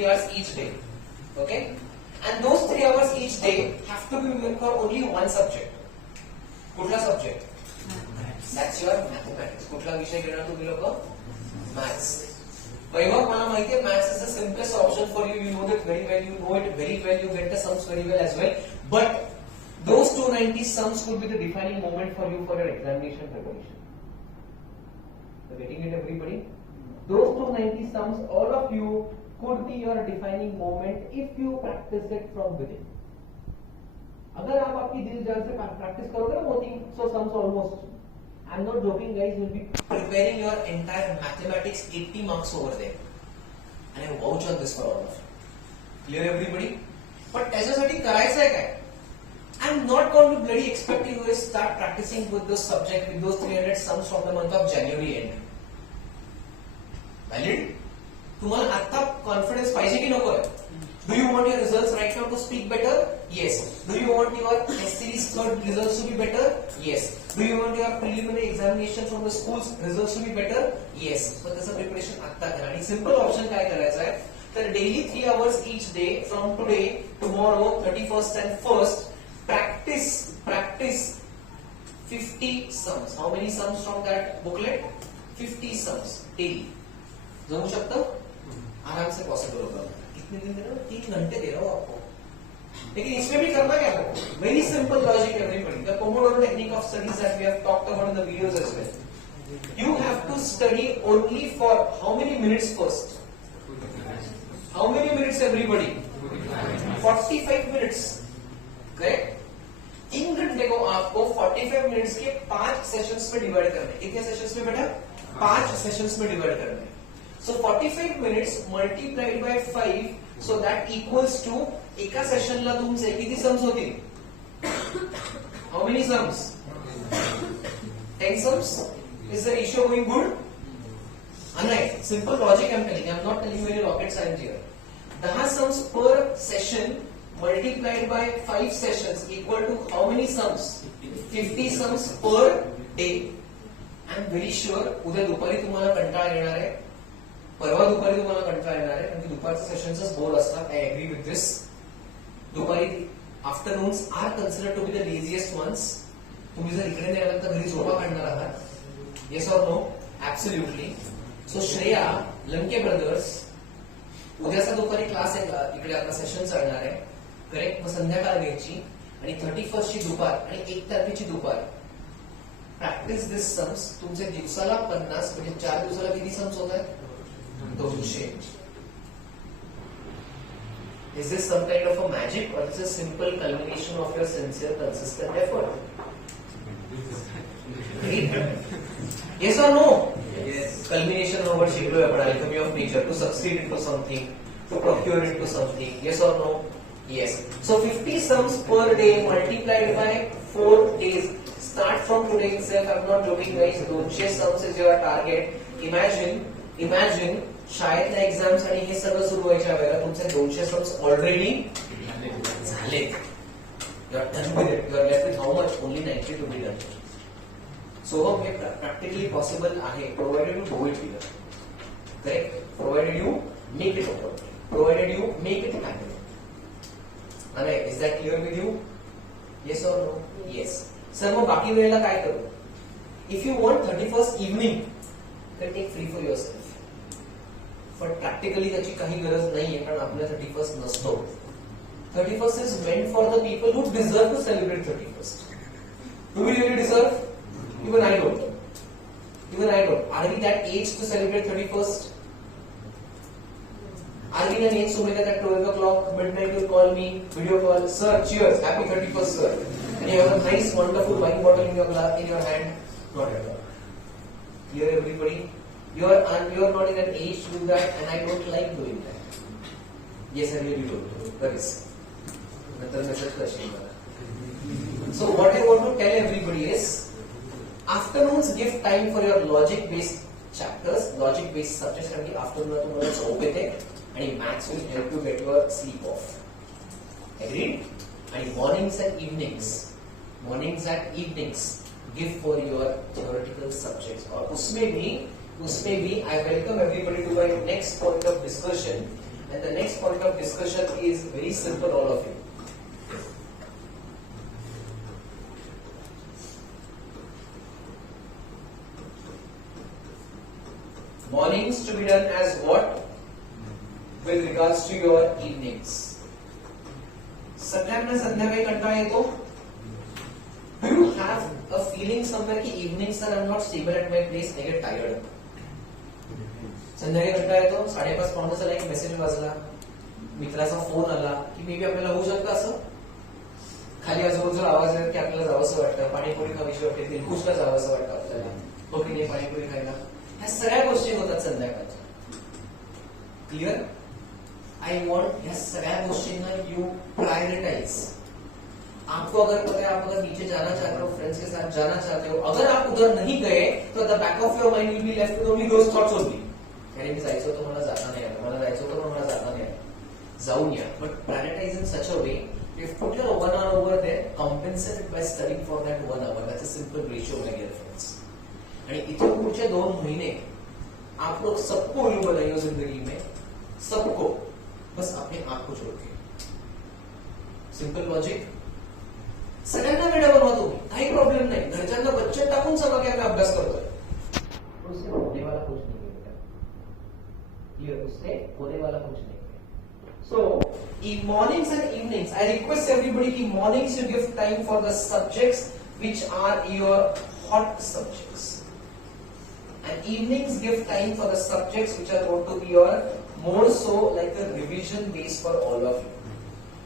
3 hours each day. Okay? And those 3 hours each day have to be meant for only one subject. कुठला subject? That's your mathematics. कुठला विषय घेणार तुम्ही लोक? Maths. वैभव मला माहिती आहे maths is the simplest option for you. You know it very well. You know it very well. You get the sums very well as well. But those 290 sums could be the defining moment for you for your examination preparation. So getting it, everybody? Those 290 sums, all of you, could be your defining moment if you practice it from within. अगर आप आपकी दिल जान से practice करोगे ना वो 300 sums almost. I'm not joking, guys. You'll be preparing your entire mathematics 80 marks over there, and I vouch on this for all of you. Clear, everybody? But त्याच्यासाठी करायचं आहे काय? I'm not going to bloody expect you to start practicing with this subject with those 300 sums from the month of January end. Valid? तुम्हाला आता confidence पाहिजे की नको आहे? Do you want your results right now to speak better? Yes. Do you want your S series third results to be better? Yes. Do you want your preliminary examination from the schools results to be better? Yes. So त्याचं preparation आता करा आणि simple option काय करायचं आहे? तर daily 3 hours each day from today, tomorrow, 31st and 1st. Practice 50 sums. How many sums from that booklet? 50 sums daily. जमू शकतं? आराम से पॉसिबल होगा. कितने दिन दे रहा हूँ? 3 घंटे दे रहा हूँ आपको. लेकिन इसमें भी करना क्या है? Very simple logic, everybody. The Pomodoro technique of studies that we have talked about in the videos as well. You have to study only for how many minutes first? How many minutes, everybody? 45 minutes. Correct? 3 घंटे को आपको 45 minutes के 5 sessions में divide करने. कितने sessions में बेटा? 5 sessions में डिवाइड करने. So 45 minutes multiplied by 5, so that equals to एका सेशनला तुमचे किती सम्स होतील? How many sums? 10 sums? Is the ratio going good? Alright, simple logic I'm telling you. I'm not telling you any rocket science here. 10 sums per session multiplied by 5 sessions equal to how many sums? 50 sums per day. I'm very sure उद्या दुपारी तुम्हाला कंटाळा येणार आहे. परवा दुपारी तुम्हाला कंटाळा येणार आहे कारण की दुपारचे सेशन्सच बोर असतात. I agree with this. दुपारी afternoons are considered to be the laziest ones. तुम्ही जर इकडे नाही आलात तर घरी झोपा काढणार आहात. Yes or no? Absolutely. So Shreya Lanke brothers उद्याचा दुपारी क्लास आहे. इकडे आता सेशन चालणार आहे. करेक्ट? मग संध्याकाळ घ्यायची आणि 31st ची दुपार आणि 1 तारखेची दुपार. Practice this sums. तुमचे दिवसाला 50 म्हणजे 4 दिवसाला किती सम्स होत आहेत? 200. Is this some kind of a magic or is this a simple culmination of your sincere, consistent effort? Yes or no? Yes. Culmination of what शिकलोय आपण alchemy of nature, to succeed into something, to procure into something. Yes or no? Yes. So 50 sums per day multiplied by 4 days. Start from today itself. I'm not joking, guys. 200 sums is your target. Imagine शाळेतल्या exams आणि हे सगळं सुरू व्हायच्या वेळेला तुमचे 200 sums already झाले. You are done with it. You are left with how much? Only 90 to be done. So हे प्रॅक्टिकली पॉसिबल आहे provided you do it here. Correct? Provided you make it open. Provided you make it happen. अरे is that clear with you? Yes or no? Yes. Sir मग बाकी वेळेला काय करू? If you want 31st evening then take free for yourself. पण practically त्याची काही गरज नाहीये कारण आपल्या 31st नसतो. 31st is meant for the people who deserve to celebrate 31st. Do we really deserve? Even I don't. Are we that age to celebrate 31st? Are we an age, Sumita, at 12 o'clock midnight you'll call me, video call, sir, cheers, happy 31st, sir. And you have a nice, wonderful wine bottle in your hand? Not at all. Here, everybody, you are not in an age to do that, and I don't like doing that. Yes, I really don't. That is. So, what I want to tell everybody is, afternoons give time for your logic-based chapters, logic-based subjects. कारण की afternoon तुम्हाला झोप येते आणि maths will help you get your sleep off. Agreed? And mornings and evenings. Give for your theoretical subjects. और उसमें भी I welcome everybody to my next point of discussion. and the next point of discussion is very simple, all of you. Mornings to be done as what with regards to your evenings. सगळ्यांना संध्याकाळी कंटाळा येतो. Do you have a feeling somewhere की evenings are not stable at my place? I get tired. संध्याकाळी कंटाळा येतो. 5:30 पावणे झाला एक मेसेज वाजला, मित्राचा फोन आला की मे बी आपल्याला होऊ शकतं असं. खाली आजूबाजूला आवाज येतात की आपल्याला जावंसं वाटतं, पाणीपुरी खावीशी वाटते, दिलखुशला जावंसं वाटतं आपल्याला, हो की नाही पाणीपुरी खायला. ह्या सगळ्या गोष्टी होतात संध्याकाळच्या. क्लिअर? आई वॉन्ट ह्या सगळ्या गोष्टींना यू प्रायोरिटाइज. आपको अगर पता है आप अगर नीचे जाना चाहते हो, फ्रेंड्स के साथ जाना चाहते हो, अगर आप उधर नहीं गए तो the back of your mind will be left with only those thoughts only. अरे मी जायचं होतं मला जाता नाही आलं, मला जायचं होतं पण मला जाता नाही आलं. जाऊन या, but prioritize in such a way you put your 1 hour over there, compensate it by studying for that 1 hour. That's a simple ratio, my dear friends. आणि इथे पुढचे 2 महीने आप लोग सबको उल्लू बनाइए जिंदगी में, सबको, बस अपने आप को छोड़ के. Simple logic. सगळ्यांना वेळा बनवा तुम्ही, काही प्रॉब्लेम नाही. घरच्यांना बच्चे टाकून सांगा की आम्ही अभ्यास करतोय. उससे होने वाला कुछ नहीं है बेटा. क्लियर? उससे होने वाला कुछ नहीं. So, in mornings and evenings, I request everybody कि mornings you give time for the subjects which are your hot subjects, and evenings give time for the subjects which are going to be your more so like a revision base for all of you.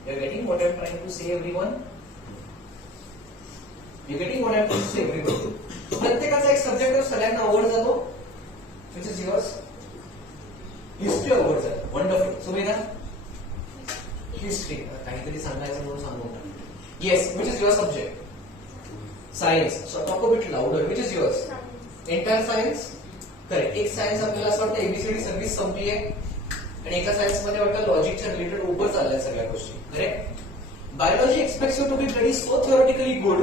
You are getting what I am trying to say, everyone? You are getting what I am trying to say, everyone? तो प्रत्येकाचा एक subject सगळ्यांना आवड जातो, which is yours. History आवड जातो. Wonderful. Sumedha, history काहीतरी सांगायचं म्हणून सांगू. Yes, which is your subject? Science. So talk a bit louder. Which is yours? Entire science. Correct. एक सायन्स आपल्याला असं वाटतं एबीसीडी सर्व्हिस संपली आहे, आणि एका सायन्स मध्ये वाटतं लॉजिकच्या रिलेटेड उभं चाललंय सगळ्या गोष्टी. Correct. Biology expects you to be very so theoretically good,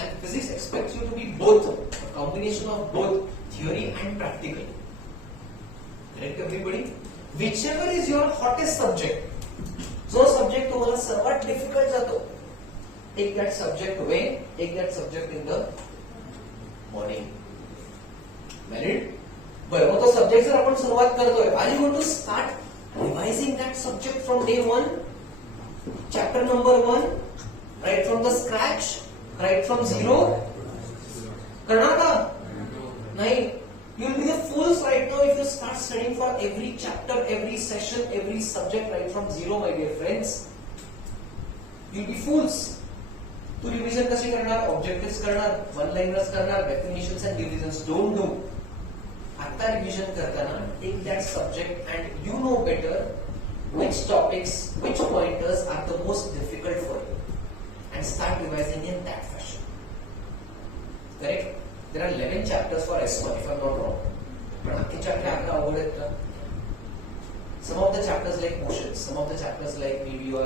and physics expects you to be both, combination of both theory and practical. Correct everybody? Whichever is your hottest subject, जो subject तुम्हाला सर्वात difficult जातो, take that subject away, take that subject in the morning. Valid? बरं, मग तो subject जर आपण सुरुवात करतोय, are you going to start revising that subject from day 1, chapter number 1, right from the scratch, right from 0? करणार का? नाही. You will be the fools right now if you start studying for every chapter, every session, every subject right from 0, my dear friends. You'll be fools. तू revision कशी करणार? Objectives करणार, one liners करणार, definitions and divisions. Don't do. आता revision करताना take that subject and you know better which topics, which pointers are the most difficult for you, and start revising in that fashion. Correct? There are 11 chapters for S1 if I'm not wrong. But आपके chapter आपका आवड आहेत का? Some of the chapters like motions, some of the chapters like maybe your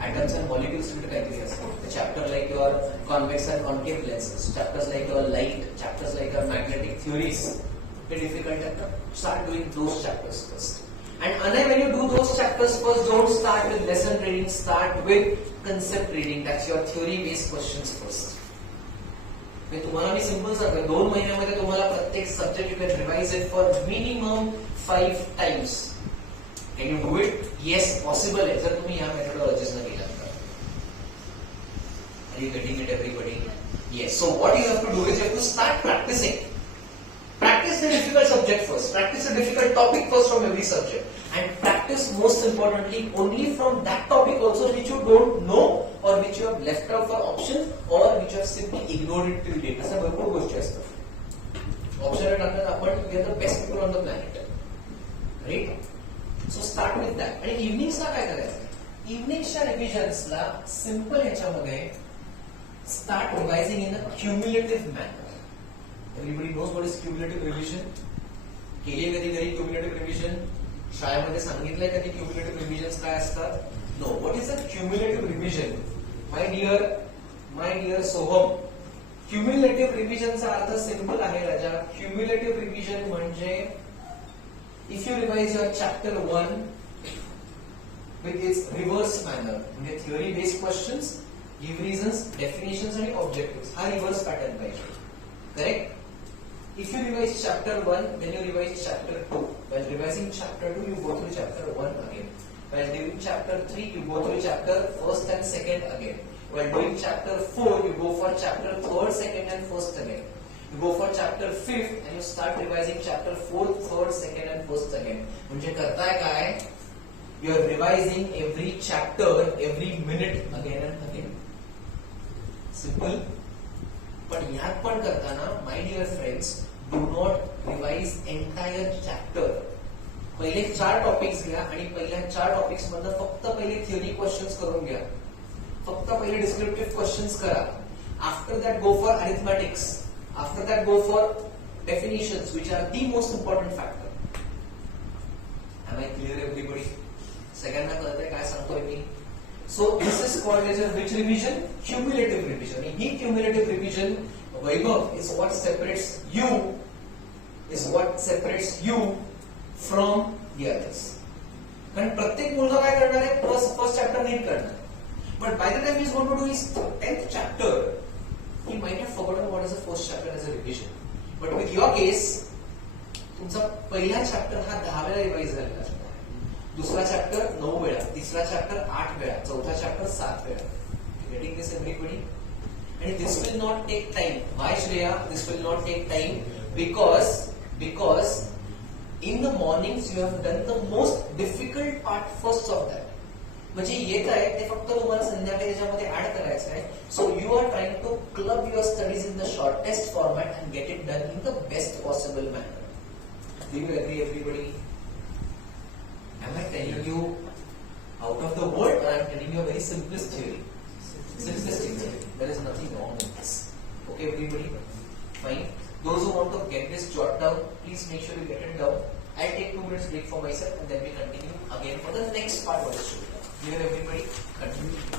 atoms and molecules to काहीतरी असतं. The chapter like your convex and concave lenses, chapters like your light, chapters like your magnetic theories. Very difficult आहेत ना? Start doing those chapters first. And when you do those chapters first, don't start with lesson reading, start with concept reading. That's your theory based questions first. मी तुम्हाला मी simple सांगतो, 2 महिन्यामध्ये तुम्हाला प्रत्येक subject you can revise it for minimum 5 times. Can you do it? Yes, possible आहे जर तुम्ही या मेथोडॉलॉजीजने गेलात तर. Are you getting it everybody? Yes. So what you have to do is you have to start practicing. Practice the difficult subject first. Practice a difficult topic first from every subject. And practice most importantly only from that topic also which you don't know or which you have left out for options or which you have simply ignored it till date. अशा भरपूर गोष्टी असतात. Option टाकतात आपण, we are the best people on the planet. Right? So start with that. आणि इव्हनिंग्सला काय करायचं? इव्हनिंग्सच्या रिव्हिजन्सला simple ह्याच्यामध्ये start revising in a cumulative manner. Everybody knows what is cumulative revision? केली कधी कधी cumulative revision? शाळेमध्ये सांगितलंय कधी cumulative revisions काय असतात? No. What is a cumulative revision? My dear Soham, cumulative revision चा अर्थ सिंपल आहे राजा. Cumulative revision म्हणजे If you revise your chapter 1 with its reverse manner, म्हणजे theory based questions, give reasons, definitions आणि objectives, हा reverse pattern पाहिजे. Correct? If you revise chapter 1, then you revise chapter 2. While revising chapter 2, you go through chapter 1 again. While doing chapter 3, you go through chapter 1st and 2nd again. While doing chapter 4, you go for chapter 3rd, 2nd and 1st again. You go for chapter 5th and you start revising chapter 4th, 3rd, 2nd and 1st again. म्हणजे करताय काय? You are revising every chapter, every minute again and again. Simple. पण ह्यात पण करताना, my dear friends, do not revise entire chapter. पहिले 4 topics घ्या आणि पहिल्या 4 टॉपिक्स मधनं फक्त पहिले थिअरी क्वेश्चन्स करून घ्या. फक्त पहिले डिस्क्रिप्टिव्ह क्वेश्चन्स करा. After that go for arithmetics. After that, go for definitions, which are the most important factor. Am I clear, everybody? Second, काय सांगतोय मी? So this is called as a which revision? Cumulative revision. And he cumulative revision, Vaibhav, is what separates you from the others. कारण प्रत्येक मुलगा काय करणार आहे? First chapter NEET करणार. But by the time he is going to do his 10th chapter, he might have forgotten what is the first chapter as a revision. But with your case, तुमचा पहिला chapter हा 10 वेळा revise झालेला असणार. दुसरा chapter 9 वेळा, तिसरा chapter 8 वेळा, चौथा चॅप्टर 7 वेळा. Getting this, everybody? And this will not take time. Why, Shreya? This will not take time because in the mornings you have done the most difficult part first of that. म्हणजे येत आहे ते फक्त तुम्हाला संध्याकाळी त्याच्यामध्ये add करायचं आहे. So you are trying to club your studies in the shortest format and get it done in the best possible manner. Do you agree, everybody? Am I telling you out of the world or I am telling you a very simplest theory? Simplistic theory. There is nothing wrong in this. Okay, everybody? Fine. Those who want to get this jot down, please make sure you get it down. I'll take 2 minutes break for myself and then we continue again for the next part of the show. Here, everybody, continue.